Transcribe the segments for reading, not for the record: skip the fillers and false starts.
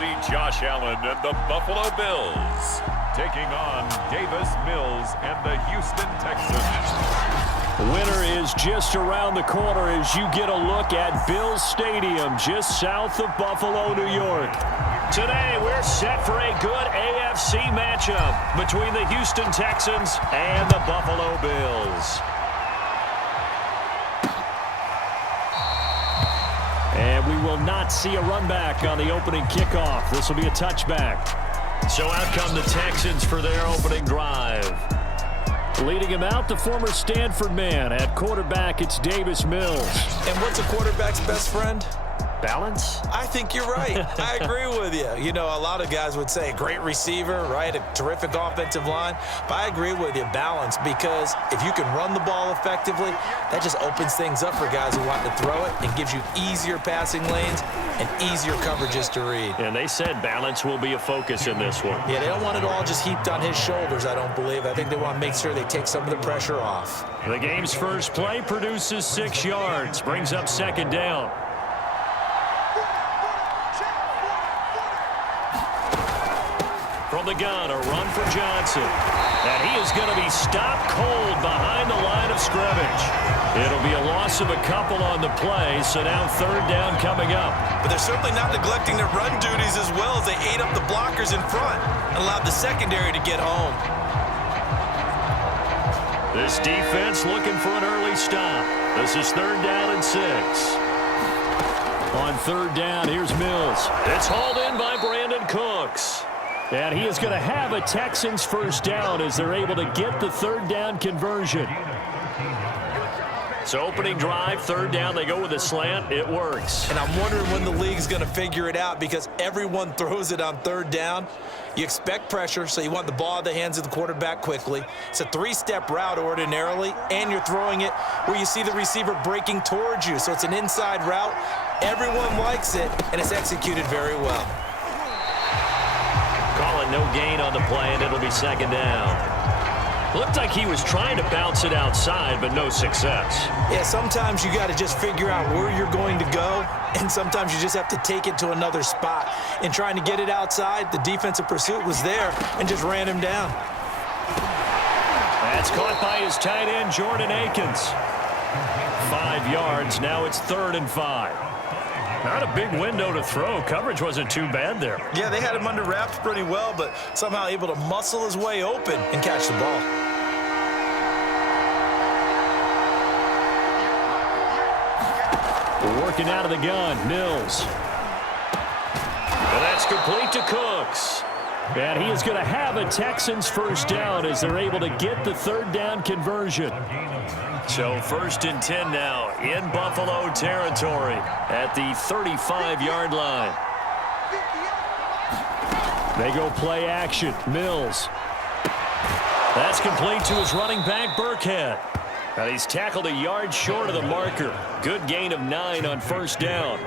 see Josh Allen and the Buffalo Bills taking on Davis Mills and the Houston Texans. Winter is just around the corner as you get a look at Bills Stadium just south of Buffalo, New York. Today, we're set for a good AFC matchup between the Houston Texans and the Buffalo Bills. And we will not see a run back on the opening kickoff. This will be a touchback. So out come the Texans for their opening drive. Leading him out, the former Stanford man. At quarterback, it's Davis Mills. And what's a quarterback's best friend? Balance? I think you're right. I agree with you. You know, a lot of guys would say great receiver, right? A terrific offensive line. But I agree with you, balance, because if you can run the ball effectively, that just opens things up for guys who want to throw it and gives you easier passing lanes and easier coverages to read. And they said balance will be a focus in this one. Yeah, they don't want it all just heaped on his shoulders, I don't believe. I think they want to make sure they take some of the pressure off. The game's first play produces 6 yards, brings up second down. From the gun, a run for Johnson. And he is going to be stopped cold behind the line of scrimmage. It'll be a loss of a couple on the play, so now third down coming up. But they're certainly not neglecting their run duties as well as they ate up the blockers in front and allowed the secondary to get home. This defense looking for an early stop. This is third down and 6. On third down, here's Mills. It's hauled in by Brandon Cooks. And he is going to have a Texans first down as they're able to get the third down conversion. So opening drive, third down, they go with a slant. It works. And I'm wondering when the league's going to figure it out because everyone throws it on third down. You expect pressure, so you want the ball in the hands of the quarterback quickly. It's a 3-step route ordinarily, and you're throwing it where you see the receiver breaking towards you. So it's an inside route. Everyone likes it, and it's executed very well. Calling no gain on the play, and it'll be second down. Looked like he was trying to bounce it outside, but no success. Yeah, sometimes you got to just figure out where you're going to go, and sometimes you just have to take it to another spot. In trying to get it outside, the defensive pursuit was there and just ran him down. That's caught by his tight end, Jordan Akins. 5 yards. Now it's 3rd and 5. Not a big window to throw. Coverage wasn't too bad there. Yeah, they had him under wraps pretty well, but somehow able to muscle his way open and catch the ball. Working out of the gun, Mills. And that's complete to Cooks. And he is going to have a Texans first down as they're able to get the third down conversion. So 1st and 10 now in Buffalo territory at the 35-yard line. They go play action. Mills. That's complete to his running back, Burkhead. And he's tackled a yard short of the marker. Good gain of 9 on first down.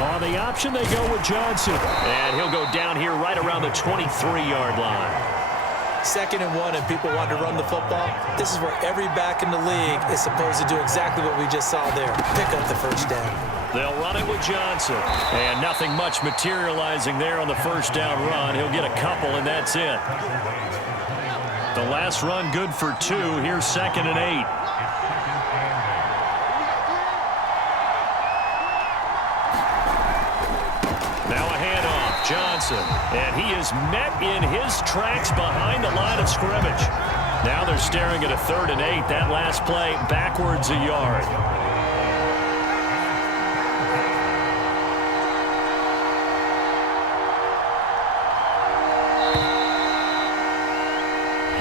On the option, they go with Johnson. And he'll go down here right around the 23-yard line. 2nd and 1, and people want to run the football. This is where every back in the league is supposed to do exactly what we just saw there. Pick up the first down. They'll run it with Johnson. And nothing much materializing there on the first down run. He'll get a couple, and that's it. The last run good for 2. Here's 2nd and 8. Johnson, and he is met in his tracks behind the line of scrimmage. Now they're staring at a 3rd and 8. That last play backwards a yard.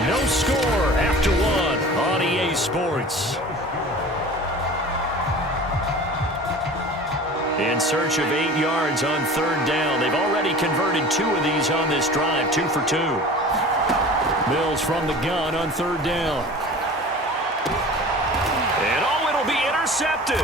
No score after 1 on EA Sports. In search of 8 yards on third down. They've already converted 2 of these on this drive, 2 for 2. Mills from the gun on third down. And it'll be intercepted.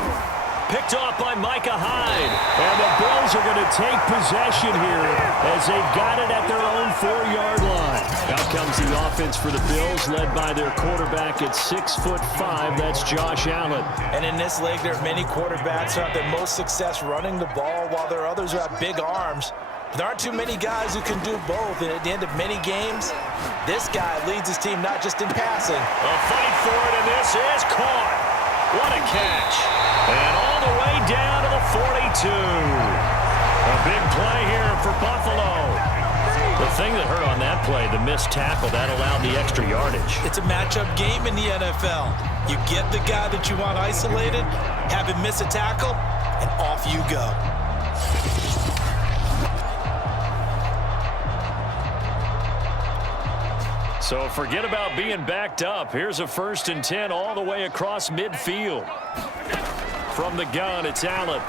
Picked off by Micah Hyde. And the Bills Bills are going to take possession here as they've got it at their own 4-yard line. Out comes the offense for the Bills, led by their quarterback at 6'5". That's Josh Allen. And in this league, there are many quarterbacks who have the most success running the ball, while there are others who have big arms. There aren't too many guys who can do both, and at the end of many games, this guy leads his team not just in passing. A fight for it, and this is caught. What a catch. And all the way down to the 42. A big play here for Buffalo. The thing that hurt on that play, the missed tackle, that allowed the extra yardage. It's a matchup game in the NFL. You get the guy that you want isolated, have him miss a tackle, and off you go. So forget about being backed up. Here's a 1st and 10 all the way across midfield. From the gun, it's Allen.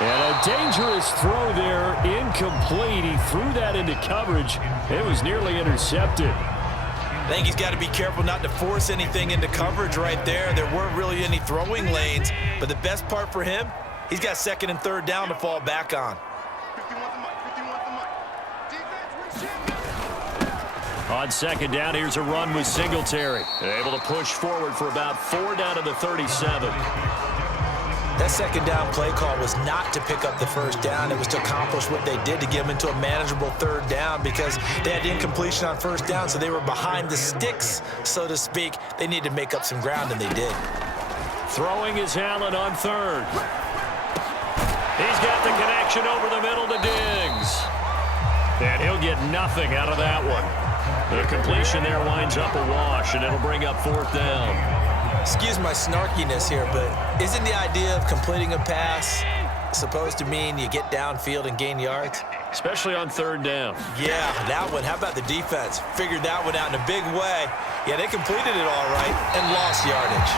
And a dangerous throw there, incomplete. He threw that into coverage. It was nearly intercepted. I think he's got to be careful not to force anything into coverage right there. There weren't really any throwing lanes, but the best part for him, he's got 2nd and 3rd down to fall back on. On 2nd down, here's a run with Singletary. Able to push forward for about 4 down to the 37. That 2nd down play call was not to pick up the 1st down. It was to accomplish what they did to get them into a manageable 3rd down because they had incompletion on 1st down, so they were behind the sticks, so to speak. They needed to make up some ground, and they did. Throwing is Allen on 3rd. He's got the connection over the middle to Diggs. And he'll get nothing out of that one. The completion there winds up a wash, and it'll bring up 4th down. Excuse my snarkiness here, but isn't the idea of completing a pass supposed to mean you get downfield and gain yards? Especially on 3rd down. Yeah, that one. How about the defense? Figured that one out in a big way. Yeah, they completed it all right and lost yardage.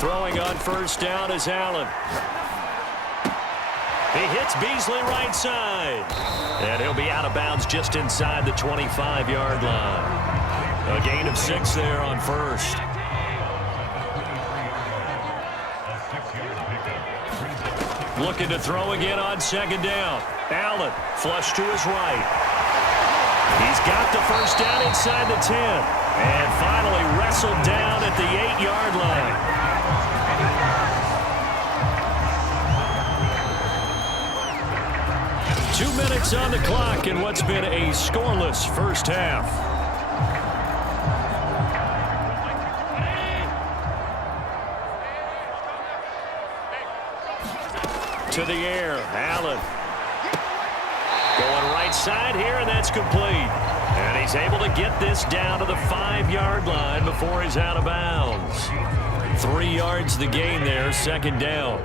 Throwing on 1st down is Allen. He hits Beasley right side. And he'll be out of bounds just inside the 25-yard line. A gain of 6 there on 1st. Looking to throw again on 2nd down. Allen flush to his right. He's got the 1st down inside the 10. And finally wrestled down at the 8-yard line. 2 minutes on the clock in what's been a scoreless 1st half. To the air, Allen. Going right side here, and that's complete. And he's able to get this down to the 5-yard line before he's out of bounds. 3 yards the gain there, 2nd down.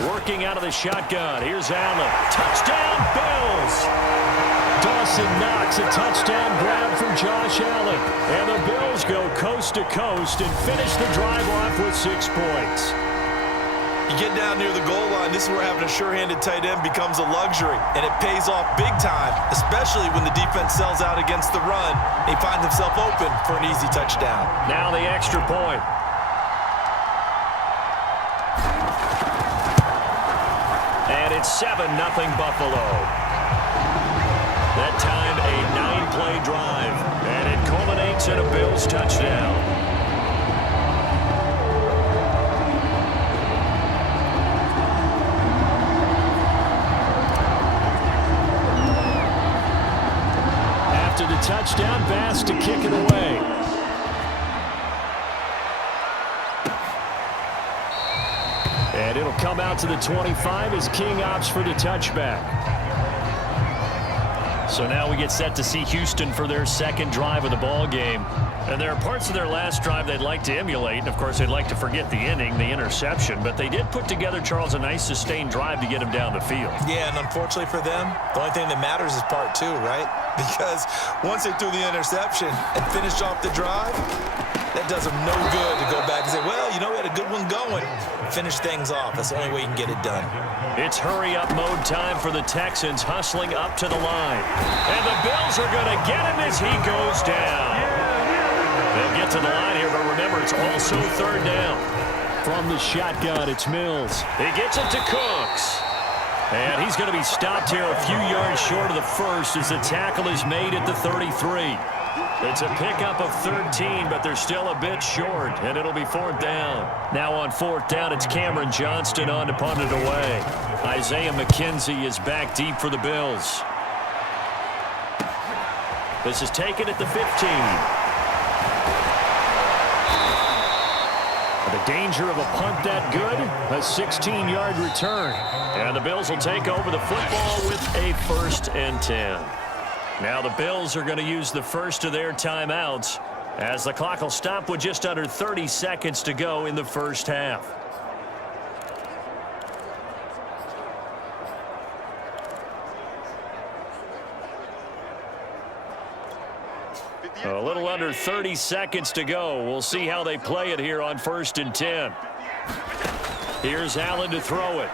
Working out of the shotgun. Here's Allen. Touchdown, Bills! Dawson Knox, a touchdown grab from Josh Allen. And the Bills go coast to coast and finish the drive off with 6 points. You get down near the goal line, this is where having a sure-handed tight end becomes a luxury, and it pays off big time, especially when the defense sells out against the run. He finds himself open for an easy touchdown. Now the extra point. And it's 7-0 Buffalo. That time a 9-play drive, and it culminates in a Bills touchdown. After the touchdown, Bass to kick it away. And it'll come out to the 25 as King opts for the touchback. So now we get set to see Houston for their 2nd drive of the ball game. And there are parts of their last drive they'd like to emulate. And, of course, they'd like to forget the inning, the interception. But they did put together, Charles, a nice sustained drive to get him down the field. Yeah, and unfortunately for them, the only thing that matters is part 2, right? Because once they threw the interception and finished off the drive, that does them no good to go back and say, well, going. Finish things off. That's the only way you can get it done. It's hurry-up mode time for the Texans, hustling up to the line. And the Bills are going to get him as he goes down. They'll get to the line here, but remember, it's also third down. From the shotgun, it's Mills. He gets it to Cooks. And he's going to be stopped here a few yards short of the first as the tackle is made at the 33. It's a pickup of 13, but they're still a bit short, and it'll be fourth down. Now on fourth down, it's Cameron Johnston on to punt it away. Isaiah McKenzie is back deep for the Bills. This is taken at the 15. The danger of a punt that good, a 16-yard return. And the Bills will take over the football with a 1st and 10. Now the Bills are going to use the first of their timeouts as the clock will stop with just under 30 seconds to go in the first half. A little under 30 seconds to go. We'll see how they play it here on 1st and 10. Here's Allen to throw it.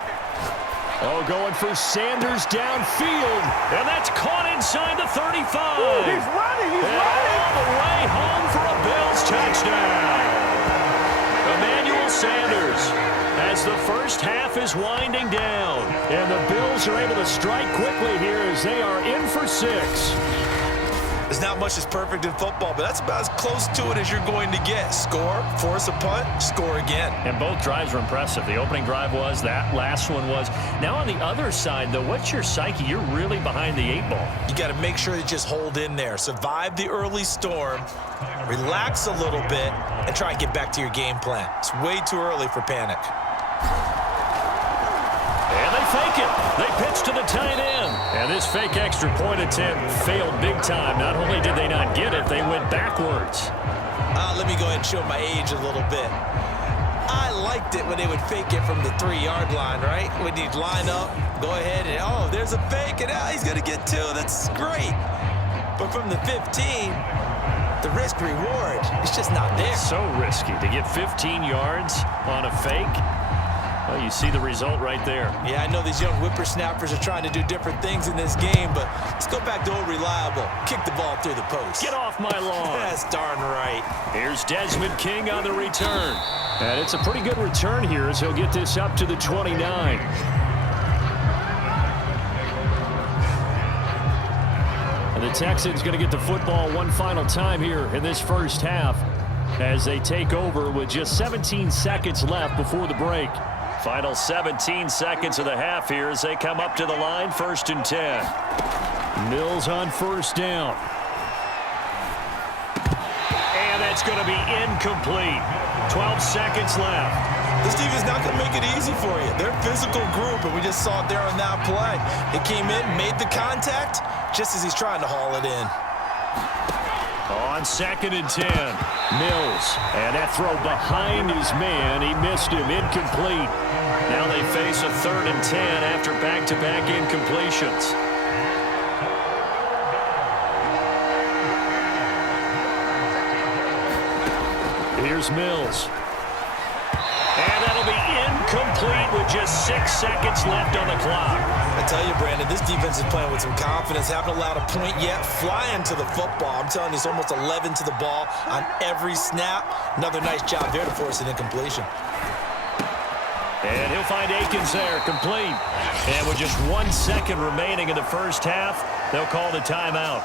Oh, going for Sanders downfield. And that's caught inside the 35. Ooh, he's running. All the way home for a Bills touchdown. Emmanuel Sanders as the first half is winding down. And the Bills are able to strike quickly here as they are in for 6. There's not much that's perfect in football, but that's about as close to it as you're going to get. Score, force a punt, score again. And both drives were impressive. The opening drive was, that last one was. Now on the other side, though, what's your psyche? You're really behind the 8 ball. You got to make sure you just hold in there. Survive the early storm, relax a little bit, and try and get back to your game plan. It's way too early for panic. And they fake it. They pitch to the tight end. And this fake extra point attempt failed big time. Not only did they not get it, they went backwards. Let me go ahead and show my age a little bit. I liked it when they would fake it from the 3-yard line, right? When you'd line up, go ahead and, oh, there's a fake, and he's going to get 2. That's great. But from the 15, the risk-reward, it's just not there. So risky to get 15 yards on a fake. Well, you see the result right there. Yeah, I know these young whippersnappers are trying to do different things in this game, but let's go back to old reliable. Kick the ball through the post. Get off my lawn. That's darn right. Here's Desmond King on the return. And it's a pretty good return here as he'll get this up to the 29. And the Texans going to get the football one final time here in this first half as they take over with just 17 seconds left before the break. Final 17 seconds of the half here as they come up to the line, 1st and 10. Mills on 1st down. And that's going to be incomplete. 12 seconds left. This defense is not going to make it easy for you. They're a physical group, and we just saw it there on that play. He came in, made the contact, just as he's trying to haul it in. On 2nd and 10, Mills. And that throw behind his man. He missed him. Incomplete. Now they face a 3rd and 10 after back-to-back incompletions. Here's Mills. And that'll be incomplete with just 6 seconds left on the clock. I tell you, Brandon, this defense is playing with some confidence. Haven't allowed a point yet. Flying to the football. I'm telling you, it's almost 11 to the ball on every snap. Another nice job there to force an incompletion. And he'll find Akins there, complete. And with just 1 second remaining in the first half, they'll call the timeout.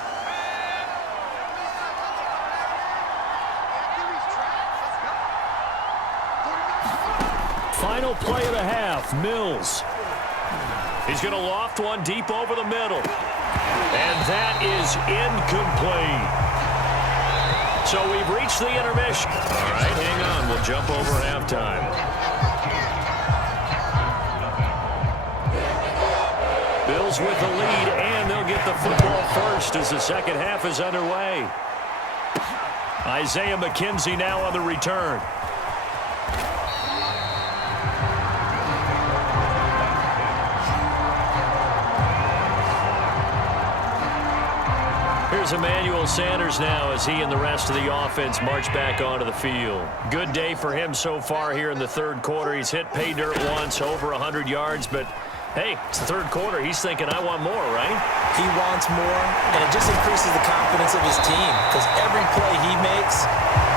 Final play of the half, Mills. He's going to loft one deep over the middle. And that is incomplete. So we've reached the intermission. All right, hang on. We'll jump over halftime. Bills with the lead, and they'll get the football first as the second half is underway. Isaiah McKenzie now on the return. Here's Emmanuel Sanders now as he and the rest of the offense march back onto the field. Good day for him so far here in the third quarter. He's hit pay dirt once, over 100 yards, but hey, it's the third quarter. He's thinking, I want more, right? He wants more, and it just increases the confidence of his team because every play he makes,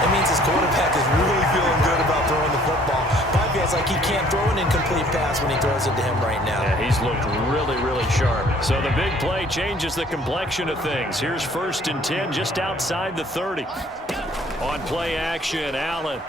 it means his quarterback is really feeling good about throwing the football. Probably feels like he can't throw an incomplete pass when he throws it to him right now. Yeah, he's looked really, really sharp. So the big play changes the complexion of things. Here's 1st and 10 just outside the 30. On play action, Allen.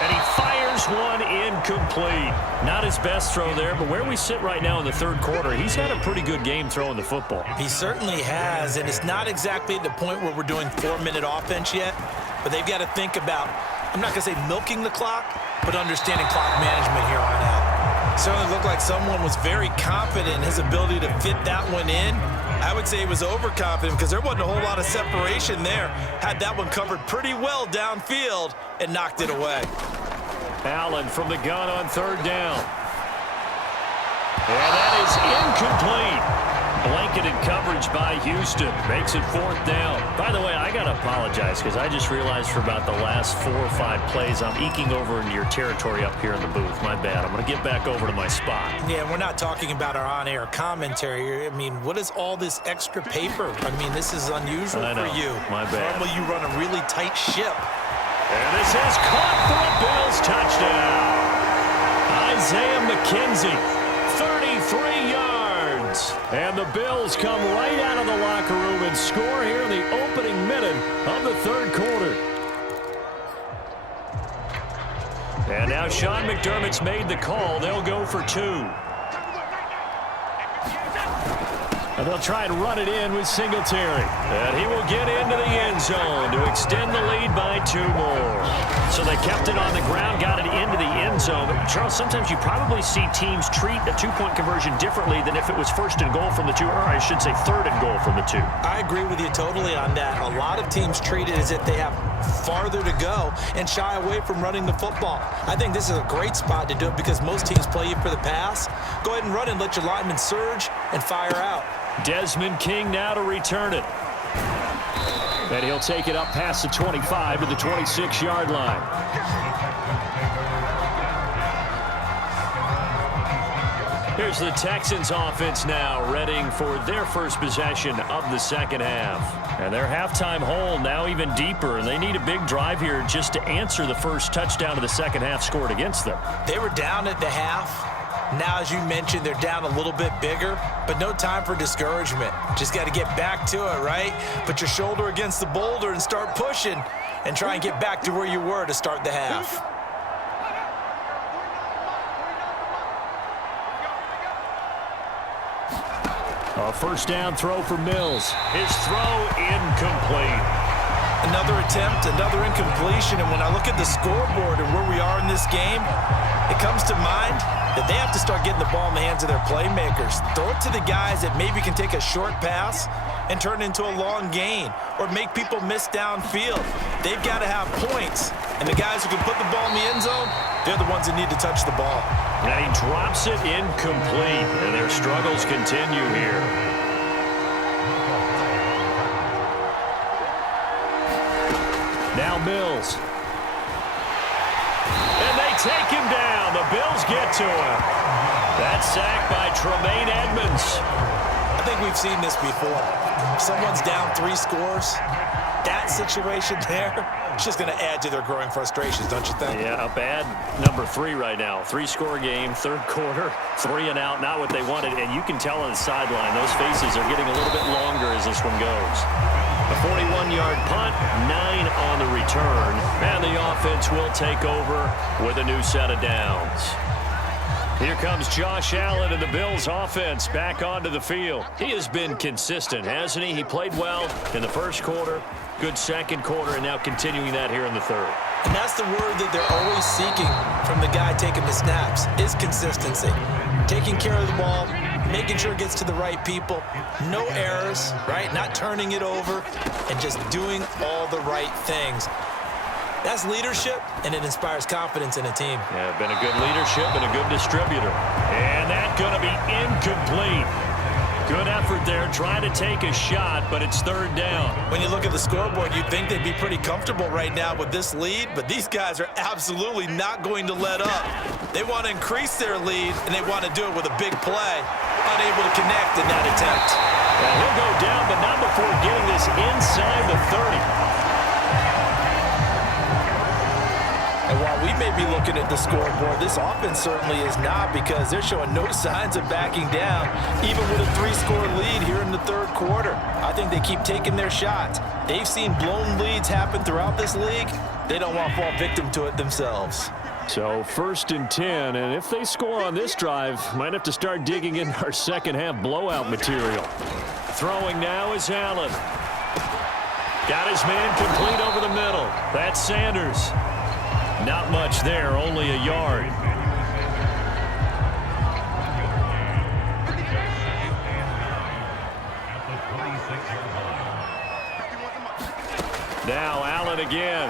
And he fires one incomplete. Not his best throw there, but where we sit right now in the third quarter, he's had a pretty good game throwing the football. He certainly has, and it's not exactly at the point where we're doing 4-minute offense yet, but they've got to think about, I'm not going to say milking the clock, but understanding clock management here on out. Certainly looked like someone was very confident in his ability to fit that one in. I would say he was overconfident because there wasn't a whole lot of separation there. Had that one covered pretty well downfield and knocked it away. Allen from the gun on 3rd down. And that is incomplete. Blanketed coverage by Houston. Makes it 4th down. By the way, I got to apologize because I just realized for about the last 4 or 5 plays, I'm eking over into your territory up here in the booth. My bad. I'm going to get back over to my spot. Yeah, we're not talking about our on-air commentary. I mean, what is all this extra paper? I mean, this is unusual for you. My bad. Normally you run a really tight ship. And this is caught for a Bills touchdown. Isaiah McKenzie, 33 yards. And the Bills come right out of the locker room and score here in the opening minute of the third quarter. And now Sean McDermott's made the call. They'll go for 2. And they'll try and run it in with Singletary. And he will get into the end zone to extend the lead by 2 more. So they kept it on the ground, got it into the end zone. But Charles, sometimes you probably see teams treat a 2-point conversion differently than if it was 1st and goal from the 2, or I should say 3rd and goal from the 2. I agree with you totally on that. A lot of teams treat it as if they have farther to go and shy away from running the football. I think this is a great spot to do it because most teams play you for the pass. Go ahead and run and let your linemen surge and fire out. Desmond King now to return it. And he'll take it up past the 25 to the 26-yard line. Here's the Texans offense now, readying for their first possession of the second half. And their halftime hole now even deeper, and they need a big drive here just to answer the first touchdown of the second half scored against them. They were down at the half. Now, as you mentioned, they're down a little bit bigger, but no time for discouragement. Just got to get back to it, right? Put your shoulder against the boulder and start pushing and try and get back to where you were to start the half. A first down throw for Mills. His throw incomplete. Another attempt, another incompletion, and when I look at the scoreboard and where we are in this game, it comes to mind that they have to start getting the ball in the hands of their playmakers. Throw it to the guys that maybe can take a short pass and turn it into a long gain or make people miss downfield. They've got to have points, and the guys who can put the ball in the end zone, they're the ones that need to touch the ball. And he drops it incomplete, and their struggles continue here. Now Mills. And they take him down. The Bills get to him. That sack by Tremaine Edmonds. I think we've seen this before. If someone's down 3 scores, that situation there, it's just going to add to their growing frustrations, don't you think? Yeah, a bad number 3 right now. 3-score game, third quarter, 3 and out, not what they wanted. And you can tell on the sideline, those faces are getting a little bit longer as this one goes. A 41-yard punt, 9 on the return, and the offense will take over with a new set of downs. Here comes Josh Allen and the Bills offense back onto the field. He has been consistent, hasn't he? He played well in the first quarter, good second quarter, and now continuing that here in the third. And that's the word that they're always seeking from the guy taking the snaps, is consistency. Taking care of the ball, making sure it gets to the right people, no errors, right? Not turning it over, and just doing all the right things. That's leadership, and it inspires confidence in a team. Yeah, been a good leadership and a good distributor. And that's going to be incomplete. Good effort there, trying to take a shot, but it's third down. When you look at the scoreboard, you'd think they'd be pretty comfortable right now with this lead, but these guys are absolutely not going to let up. They want to increase their lead, and they want to do it with a big play. Unable to connect in that attempt. And he'll go down, but not before getting this inside the 30. And while we may be looking at the scoreboard, this offense certainly is not, because they're showing no signs of backing down, even with a 3-score lead here in the third quarter. I think they keep taking their shots. They've seen blown leads happen throughout this league. They don't want to fall victim to it themselves. So 1st and 10, and if they score on this drive, might have to start digging in our second half blowout material. Throwing now is Allen. Got his man complete over the middle. That's Sanders. Not much there, only a yard. Now Allen again.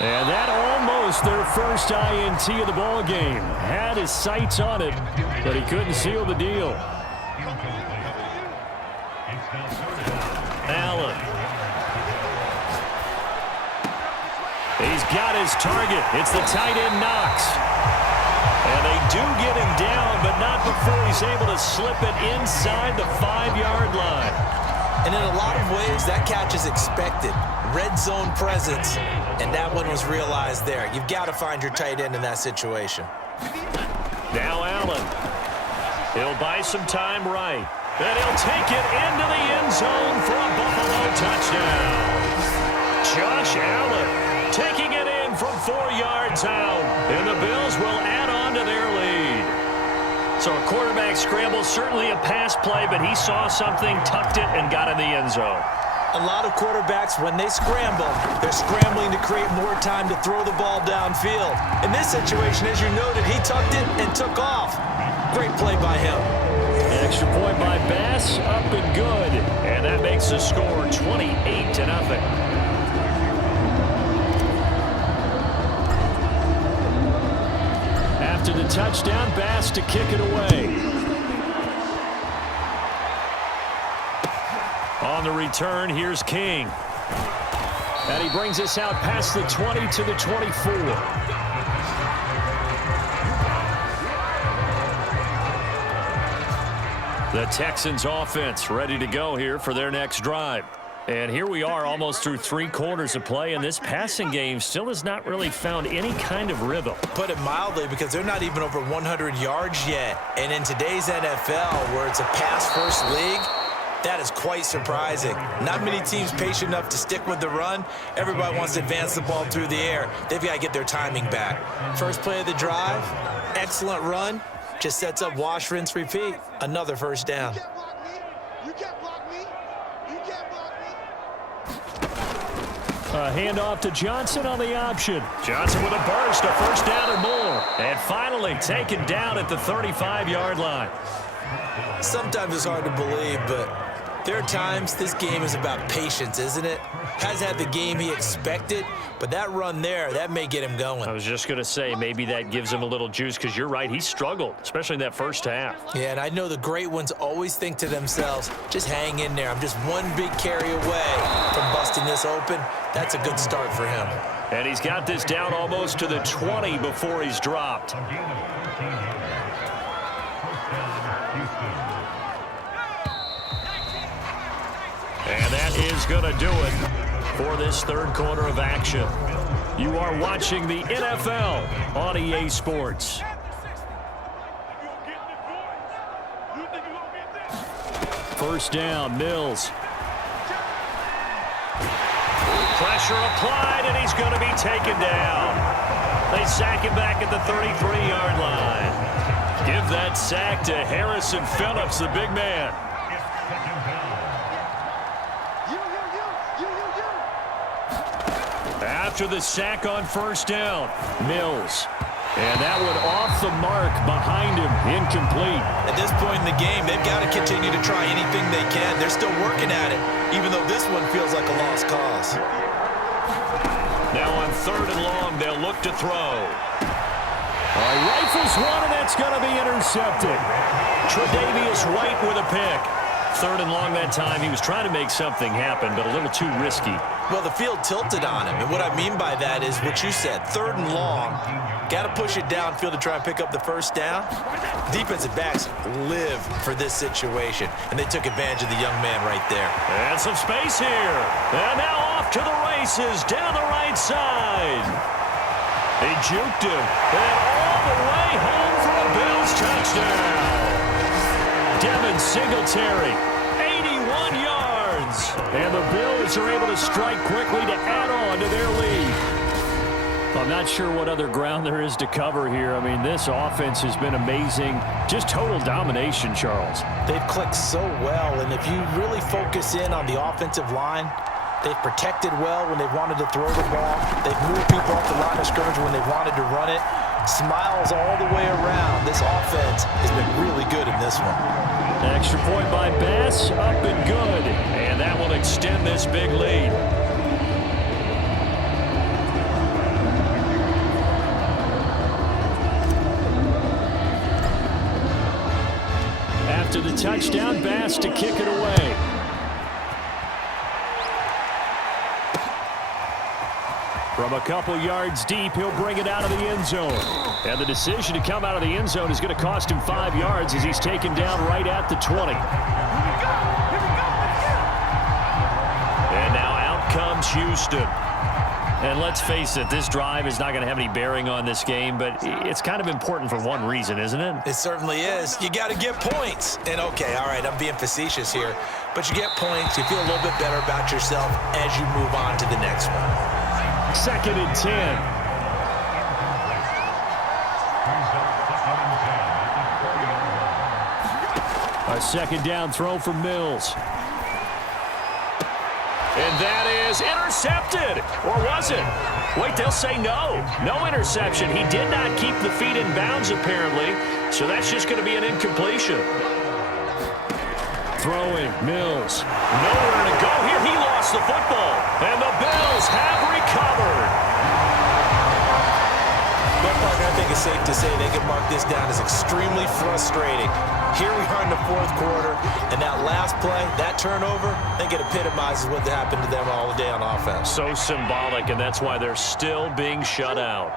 And that almost their first INT of the ball game. Had his sights on it, but he couldn't seal the deal. Allen. He's got his target. It's the tight end Knox. And they do get him down, but not before he's able to slip it inside the 5-yard line. And in a lot of ways, that catch is expected. Red zone presence, and that one was realized there. You've got to find your tight end in that situation. Now Allen. He'll buy some time right. And he'll take it into the end zone for a Buffalo touchdown. Josh Allen taking it in from 4 yards out. And the Bills will add on to their lead. So a quarterback scramble, certainly a pass play, but he saw something, tucked it, and got in the end zone. A lot of quarterbacks, when they scramble, they're scrambling to create more time to throw the ball downfield. In this situation, as you noted, he tucked it and took off. Great play by him. Extra point by Bass, up and good. And that makes the score 28-0. After the touchdown, Bass to kick it away. On the return, here's King. And he brings us out past the 20 to the 24. The Texans offense ready to go here for their next drive. And here we are almost through 3 quarters of play, and this passing game still has not really found any kind of rhythm. Put it mildly, because they're not even over 100 yards yet. And in today's NFL, where it's a pass-first league, that is quite surprising. Not many teams patient enough to stick with the run. Everybody wants to advance the ball through the air. They've got to get their timing back. First play of the drive, excellent run. Just sets up wash, rinse, repeat. Another first down. You can't block me. You can't block me. A handoff to Johnson on the option. Johnson with a burst, a first down or more. And finally taken down at the 35-yard line. Sometimes it's hard to believe, but there are times this game is about patience, isn't it? Has had the game he expected, but that run there, that may get him going. I was just going to say, maybe that gives him a little juice, because you're right, he struggled, especially in that first half. Yeah, and I know the great ones always think to themselves, just hang in there. I'm just one big carry away from busting this open. That's a good start for him. And he's got this down almost to the 20 before he's dropped. And that is going to do it for this third quarter of action. You are watching the NFL on EA Sports. First down, Mills. Pressure applied, and he's going to be taken down. They sack him back at the 33-yard line. Give that sack to Harrison Phillips, the big man. After the sack on first down, Mills. And that one off the mark behind him, incomplete. At this point in the game, they've got to continue to try anything they can. They're still working at it, even though this one feels like a lost cause. Now on 3rd and long, they'll look to throw. Rifles one, and that's going to be intercepted. Tre'Davious White with a pick. 3rd and long that time. He was trying to make something happen, but a little too risky. Well, the field tilted on him, and what I mean by that is what you said, 3rd and long. Got to push it downfield to try and pick up the first down. Defensive backs live for this situation, and they took advantage of the young man right there. And some space here. And now off to the races down the right side. They juked him, and all the way home for a Bills touchdown. Devin Singletary, 81 yards. And the Bills are able to strike quickly to add on to their lead. I'm not sure what other ground there is to cover here. I mean, this offense has been amazing. Just total domination, Charles. They've clicked so well, and if you really focus in on the offensive line, they've protected well when they've wanted to throw the ball. They've moved people off the line of scrimmage when they've wanted to run it. Smiles all the way around. This offense has been really good in this one. Extra point by Bass, up and good. And that will extend this big lead. After the touchdown, Bass to kick it away. From a couple yards deep, he'll bring it out of the end zone. And the decision to come out of the end zone is going to cost him 5 yards as he's taken down right at the 20. And now out comes Houston. And let's face it, this drive is not going to have any bearing on this game, but it's kind of important for one reason, isn't it? It certainly is. You got to get points. And, okay, all right, I'm being facetious here, but you get points, you feel a little bit better about yourself as you move on to the next one. 2nd and 10. A 2nd down throw for Mills. And that is intercepted. Or was it? Wait, they'll say no. No interception. He did not keep the feet in bounds, apparently. So that's just going to be an incompletion. Throwing, Mills. Nowhere to go here. He lost the football. And the Bills have recovered. Well, partner, I think it's safe to say they can mark this down as extremely frustrating. Here we are in the 4th quarter, and that last play, that turnover, I think it epitomizes what happened to them all day on offense. So symbolic, and that's why they're still being shut out.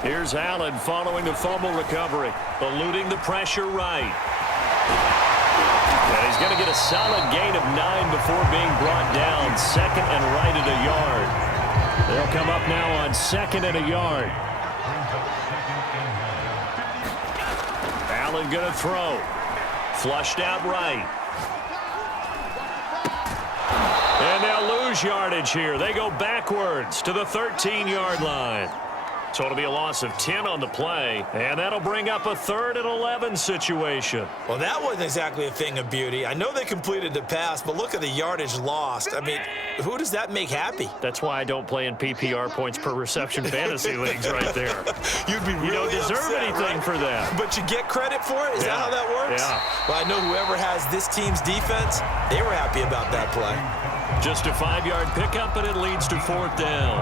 Here's Allen following the fumble recovery, eluding the pressure right. And he's going to get a solid gain of 9 before being brought down. 2nd and right at a yard. They'll come up now on 2nd and a yard. Allen going to throw. Flushed out right. And they'll lose yardage here. They go backwards to the 13-yard line. So it'll be a loss of 10 on the play, and that'll bring up a 3rd and 11 situation. Well, that wasn't exactly a thing of beauty. I know they completed the pass, but look at the yardage lost. I mean, who does that make happy? That's why I don't play in PPR points per reception fantasy leagues right there. You'd be really You don't deserve upset, anything right? for that. But you get credit for it? Is that how that works? Yeah. Well, I know whoever has this team's defense, they were happy about that play. Just a 5-yard pickup, and it leads to 4th down.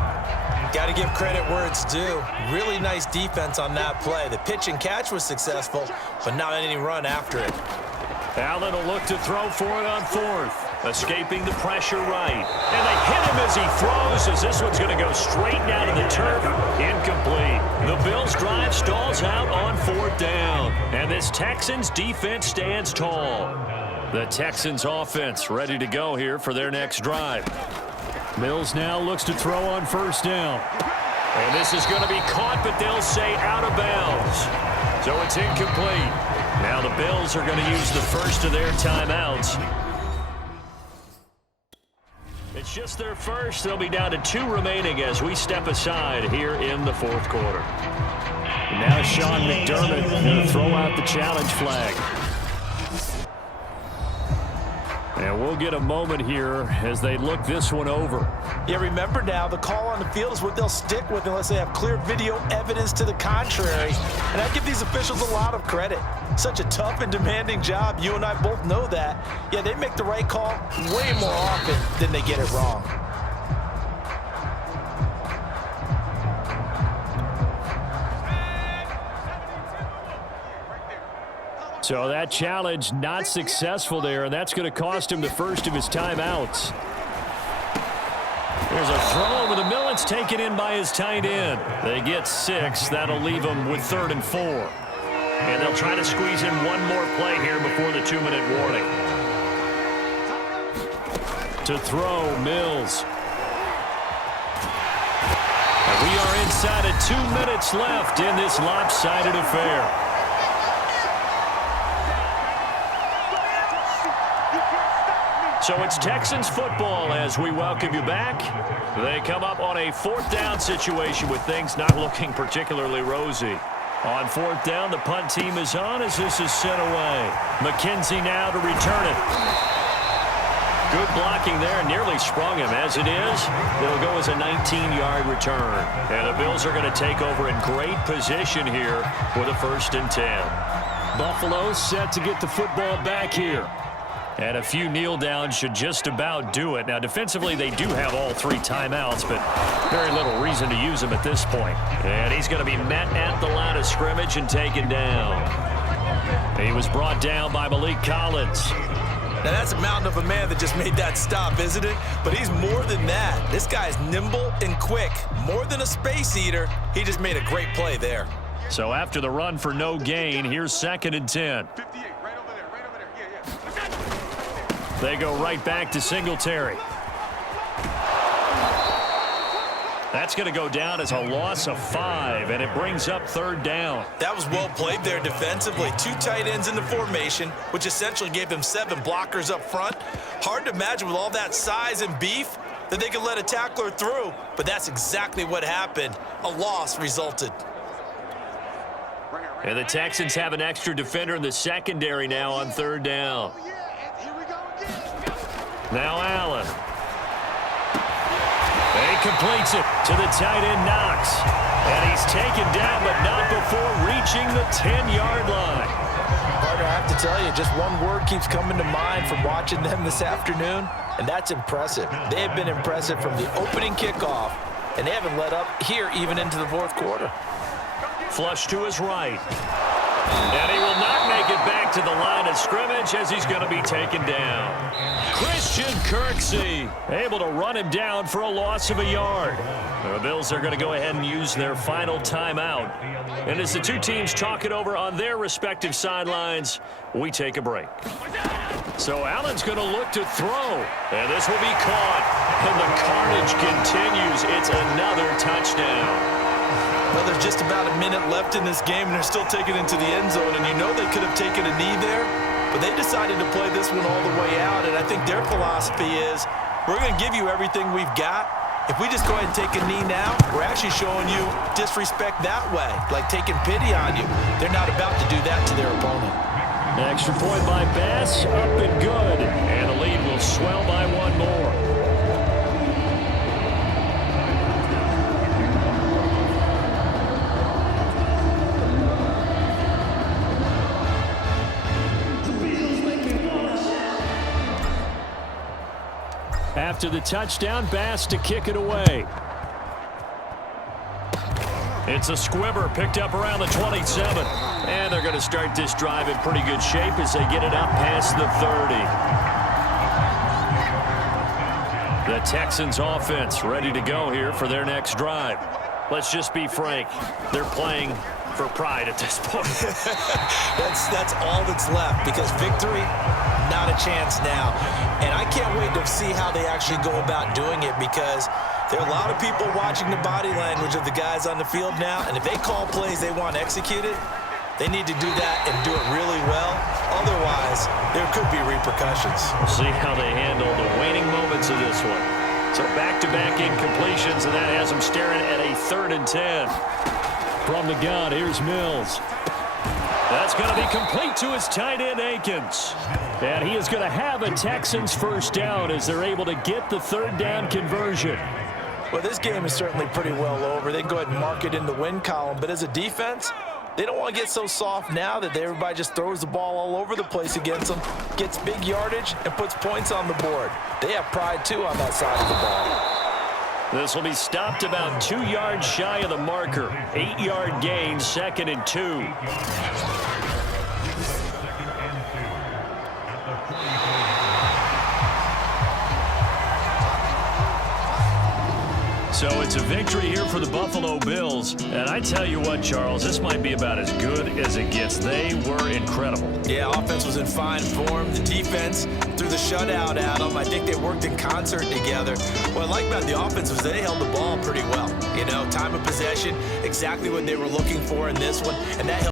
Got to give credit where it's due. Really nice defense on that play. The pitch and catch was successful, but not any run after it. Allen will look to throw for it on 4th. Escaping the pressure right. And they hit him as he throws, as this one's going to go straight down to the turf. Incomplete. The Bills' drive stalls out on 4th down. And this Texans defense stands tall. The Texans offense ready to go here for their next drive. Mills now looks to throw on 1st down. And this is going to be caught, but they'll say out of bounds. So it's incomplete. Now the Bills are going to use the first of their timeouts. It's just their first. They'll be down to 2 remaining as we step aside here in the 4th quarter. And now Sean McDermott going to throw out the challenge flag. And we'll get a moment here as they look this one over. Yeah, remember now, the call on the field is what they'll stick with unless they have clear video evidence to the contrary. And I give these officials a lot of credit. Such a tough and demanding job. You and I both know that. Yeah, they make the right call way more often than they get it wrong. So that challenge not successful there, and that's going to cost him the first of his timeouts. There's a throw over the middle. It's taken in by his tight end. They get 6. That'll leave them with 3rd and 4. And they'll try to squeeze in one more play here before the 2-minute warning. To throw, Mills. And we are inside of 2 minutes left in this lopsided affair. So it's Texans football as we welcome you back. They come up on a 4th down situation with things not looking particularly rosy. On 4th down, the punt team is on as this is sent away. McKenzie now to return it. Good blocking there, nearly sprung him. As it is, it'll go as a 19-yard return. And the Bills are going to take over in great position here with a 1st and 10. Buffalo set to get the football back here. And a few kneel downs should just about do it. Now, defensively, they do have all 3 timeouts, but very little reason to use them at this point. And he's going to be met at the line of scrimmage and taken down. He was brought down by Malik Collins. Now, that's a mountain of a man that just made that stop, isn't it? But he's more than that. This guy's nimble and quick. More than a space eater, he just made a great play there. So after the run for no gain, here's 2nd and 10. They go right back to Singletary. That's going to go down as a loss of 5, and it brings up 3rd down. That was well played there defensively. 2 tight ends in the formation, which essentially gave him 7 blockers up front. Hard to imagine with all that size and beef that they could let a tackler through, but that's exactly what happened. A loss resulted. And the Texans have an extra defender in the secondary now on 3rd down. Now Allen. He completes it to the tight end Knox. And he's taken down, but not before reaching the 10-yard line. Partner, I have to tell you, just one word keeps coming to mind from watching them this afternoon, and that's impressive. They have been impressive from the opening kickoff, and they haven't let up here even into the 4th quarter. Flush to his right. And he will not make it back to the line of scrimmage as he's going to be taken down. Christian Kirksey able to run him down for a loss of a yard. The Bills are going to go ahead and use their final timeout. And as the 2 teams talk it over on their respective sidelines, we take a break. So Allen's going to look to throw. And this will be caught. And the carnage continues. It's another touchdown. Well, there's just about a minute left in this game, and they're still taking it into the end zone. And you know they could have taken a knee there, but they decided to play this one all the way out. And I think their philosophy is, we're going to give you everything we've got. If we just go ahead and take a knee now, we're actually showing you disrespect that way, like taking pity on you. They're not about to do that to their opponent. An extra point by Bass, up and good. And the lead will swell by 1 more. After the touchdown, Bass to kick it away. It's a squibber picked up around the 27. And they're going to start this drive in pretty good shape as they get it up past the 30. The Texans offense ready to go here for their next drive. Let's just be frank. They're playing for pride at this point. That's all that's left, because victory, not a chance now. And I can't wait to see how they actually go about doing it, because there are a lot of people watching the body language of the guys on the field now, and if they call plays they want executed, they need to do that and do it really well. Otherwise, there could be repercussions. We'll see how they handle the waning moments of this one. So back-to-back incompletions, and that has them staring at a 3rd and 10. From the gun, here's Mills. That's going to be complete to his tight end, Akins. And he is going to have a Texans 1st down as they're able to get the 3rd down conversion. Well, this game is certainly pretty well over. They can go ahead and mark it in the win column. But as a defense, they don't want to get so soft now that everybody just throws the ball all over the place against them, gets big yardage, and puts points on the board. They have pride, too, on that side of the ball. This will be stopped about 2 yards shy of the marker. 8-yard gain, 2nd and 2. So it's a victory here for the Buffalo Bills. And I tell you what, Charles, this might be about as good as it gets. They were incredible. Yeah, offense was in fine form. The defense threw the shutout at them. I think they worked in concert together. What I like about the offense was they held the ball pretty well. You know, time of possession, exactly what they were looking for in this one. And that helped